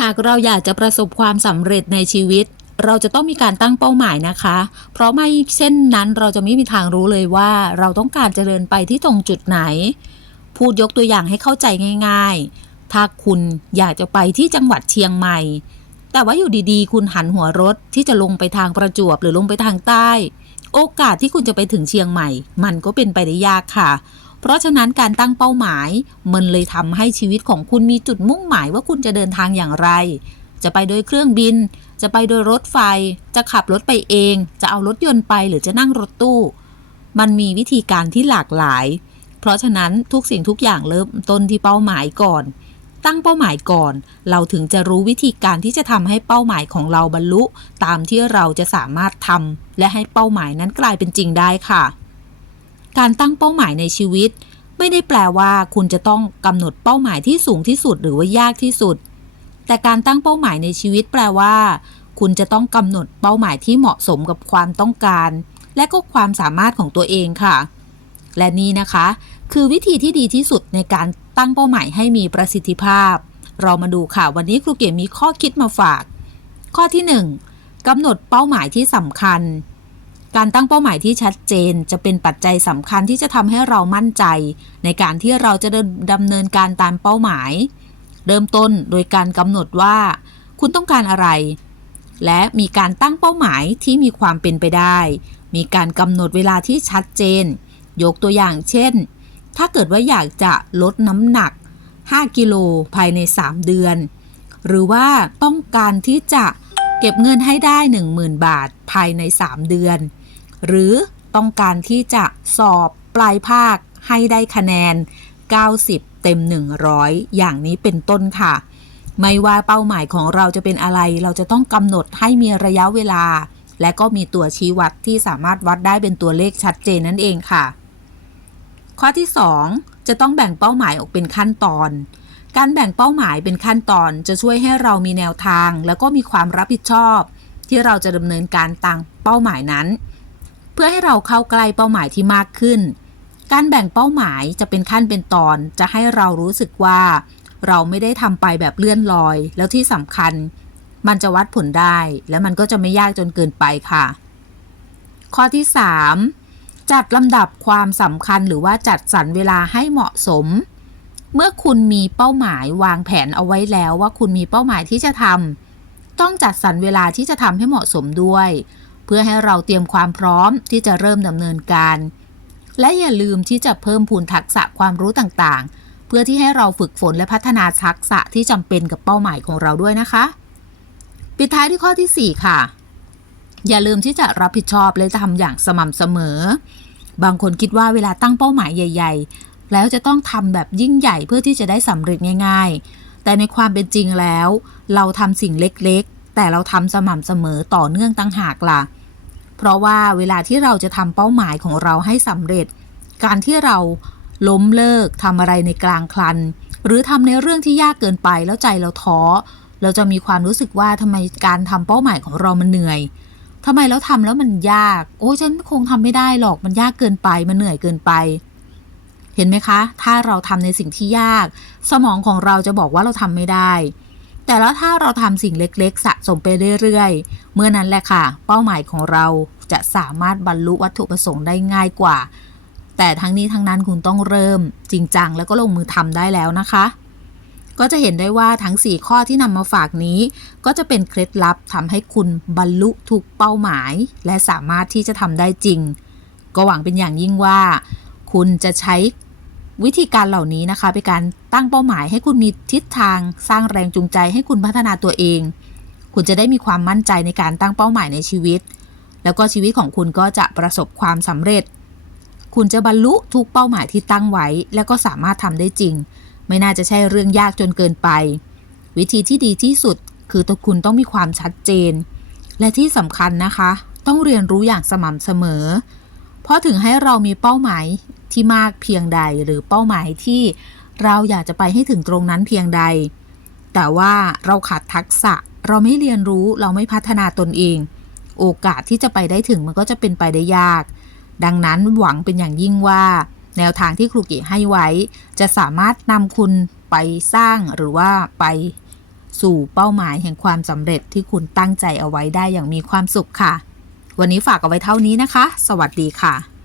หากเราอยากจะประสบความสำเร็จในชีวิต เราจะต้องมีการตั้งเป้าหมายนะคะ เพราะไม่เช่นนั้นเราจะไม่มีทางรู้เลยว่าเราต้องการจะเดินไปที่ตรงจุดไหน พูดยกตัวอย่างให้เข้าใจง่าย ๆ ถ้าคุณอยากจะไปที่จังหวัดเชียงใหม่ แต่ว่าอยู่ดีๆ คุณหันหัวรถที่จะลงไปทางประจวบหรือลงไปทางใต้ โอกาสที่คุณจะไปถึงเชียงใหม่ มันก็เป็นไปได้ยากค่ะ เพราะฉะนั้นการตั้งเป้าหมาย มันเลยทำให้ชีวิตของคุณมีจุดมุ่งหมายว่าคุณจะเดินทางอย่างไร จะไปโดยเครื่องบิน จะไปโดยรถไฟ จะขับรถไปเอง จะเอารถยนต์ไปหรือจะนั่งรถตู้ มันมีวิธีการที่หลากหลาย เพราะฉะนั้นทุกสิ่งทุกอย่างเริ่มต้นที่เป้าหมายก่อน ตั้งเป้าหมายก่อน เราถึงจะรู้วิธีการที่จะทำให้เป้าหมายของเราบรรลุ ตามที่เราจะสามารถทำและให้เป้าหมายนั้นกลายเป็นจริงได้ค่ะ การตั้งเป้าหมายในชีวิต ไม่ได้แปลว่าคุณจะต้องกำหนดเป้าหมายที่สูงที่สุดหรือว่ายากที่สุด แต่การตั้งเป้าหมายในชีวิตแปลว่า คุณจะต้องกำหนดเป้าหมายที่เหมาะสมกับความต้องการ และก็ความสามารถของตัวเองค่ะ และนี่นะคะ คือวิธีที่ดีที่สุดในการตั้งเป้าหมายให้มีประสิทธิภาพ เรามาดูค่ะ วันนี้ครูเก๋มีข้อคิดมาฝาก ข้อที่ 1กำหนดเป้าหมายที่สำคัญ การตั้งเป้าหมายที่ชัดเจนจะเป็นปัจจัยสำคัญที่จะทำให้เรามั่นใจ ในการที่เราจะดำเนินการตามเป้าหมาย เริ่มต้นโดยการกำหนดว่า คุณต้องการอะไร และมีการตั้งเป้าหมายที่มีความเป็นไปได้ มีการกำหนดเวลาที่ชัดเจน ยกตัวอย่างเช่น ถ้าเกิดว่าอยากจะลดน้ำหนัก 5 กิโลภายใน 3 เดือน หรือว่าต้องการที่จะเก็บเงินให้ได้ 10,000 บาทภายใน 3 เดือน หรือต้องการที่จะสอบปลายภาคให้ได้คะแนน 90 เต็ม 100 อย่างนี้เป็นต้นค่ะ ไม่ว่าเป้าหมายของเราจะเป็นอะไร เราจะต้องกำหนดให้มีระยะเวลา และก็มีตัวชี้วัดที่สามารถวัดได้เป็นตัวเลขชัดเจนนั่นเองค่ะ ข้อที่ 2 จะต้องแบ่งเป้าหมายออกเป็นขั้นตอนการแบ่งเป้าหมายเป็นขั้นตอนจะช่วยให้เรามีแนวทาง แล้วก็มีความรับผิดชอบ ที่เราจะดำเนินการตามเป้าหมายนั้น พื่อให้เราเข้าใกล้เป้าหมายที่มากขึ้น การแบ่งเป้าหมายจะเป็นขั้นเป็นตอนจะให้เรารู้สึกว่า เราไม่ได้ทำไปแบบเลื่อนลอย แล้วที่สำคัญ มันจะวัดผลได้ และมันก็จะไม่ยากจนเกินไปค่ะ ข้อที่ 3 จัดลำดับความสำคัญหรือว่าจัดสรรเวลาให้เหมาะสม เมื่อคุณมีเป้าหมายวางแผนเอาไว้แล้วว่าคุณมีเป้าหมายที่จะทำต้องจัดสรรเวลาที่จะทำให้เหมาะสมด้วย พื่อให้เราเตรียมความพร้อมที่จะเริ่มดำเนินการ และอย่าลืมที่จะเพิ่มพูนทักษะความรู้ต่างๆ เพื่อที่ให้เราฝึกฝนและพัฒนาทักษะที่จำเป็นกับเป้าหมายของเราด้วยนะคะ ปิดท้ายที่ข้อที่ 4 ค่ะ อย่าลืมที่จะรับผิดชอบและทำอย่างสม่ำเสมอ บางคนคิดว่าเวลาตั้งเป้าหมายใหญ่ ๆ แล้วจะต้องทำแบบยิ่งใหญ่เพื่อที่จะได้สำเร็จง่าย ๆ แต่ในความเป็นจริงแล้ว เราทำสิ่งเล็กๆ แต่เราทำสม่ำเสมอต่อเนื่องตั้งหากล่ะ เพราะว่าเวลาที่เราจะทำเป้าหมายของเราให้สำเร็จ การที่เราล้มเลิกทำอะไรในกลางคลัน หรือทำในเรื่องที่ยากเกินไปแล้วใจเราท้อ เราจะมีความรู้สึกว่าทำไมการทำเป้าหมายของเรามันเหนื่อยทำไมแล้วทำแล้วมันยาก โอ้ฉันคงทำไม่ได้หรอกมันยากเกินไปมันเหนื่อยเกินไป เห็นไหมคะ ถ้าเราทำในสิ่งที่ยาก สมองของเราจะบอกว่าเราทำไม่ได้ แต่แล้วถ้าเราทำสิ่งเล็กๆ สะสมไปเรื่อยๆ เมื่อนั้นแหละค่ะ เป้าหมายของเราจะสามารถบรรลุวัตถุประสงค์ได้ง่ายกว่า แต่ทั้งนี้ทั้งนั้นคุณต้องเริ่มจริงจังแล้วก็ลงมือทำได้แล้วนะคะ ก็จะเห็นได้ว่าทั้ง 4 ข้อที่นำมาฝากนี้ ก็จะเป็นเคล็ดลับทำให้คุณบรรลุทุกเป้าหมาย และสามารถที่จะทำได้จริง ก็หวังเป็นอย่างยิ่งว่า คุณจะใช้ วิธีการเหล่านี้นะคะเป็นการตั้งเป้าหมายให้คุณมีทิศทาง สร้างแรงจูงใจให้คุณพัฒนาตัวเอง คุณจะได้มีความมั่นใจในการตั้งเป้าหมายในชีวิต แล้วก็ชีวิตของคุณก็จะประสบความสำเร็จ คุณจะบรรลุทุกเป้าหมายที่ตั้งไว้ และก็สามารถทำได้จริง ไม่น่าจะใช่เรื่องยากจนเกินไป วิธีที่ดีที่สุดคือตัวคุณต้องมีความชัดเจน และที่สำคัญนะคะ ต้องเรียนรู้อย่างสม่ำเสมอ เพราะถึงให้เรามีเป้าหมาย ที่มากเพียงใดหรือเป้าหมายที่เราอยากจะไปให้ถึงตรงนั้นเพียงใด แต่ว่าเราขาดทักษะเราไม่เรียนรู้เราไม่พัฒนาตนเอง โอกาสที่จะไปได้ถึงมันก็จะเป็นไปได้ยาก ดังนั้นหวังเป็นอย่างยิ่งว่า แนวทางที่ครูกิให้ไว้ จะสามารถนำคุณไปสร้างหรือว่าไปสู่เป้าหมายแห่งความสำเร็จที่คุณตั้งใจเอาไว้ได้อย่างมีความสุขค่ะ วันนี้ฝากเอาไว้เท่านี้นะคะ สวัสดีค่ะ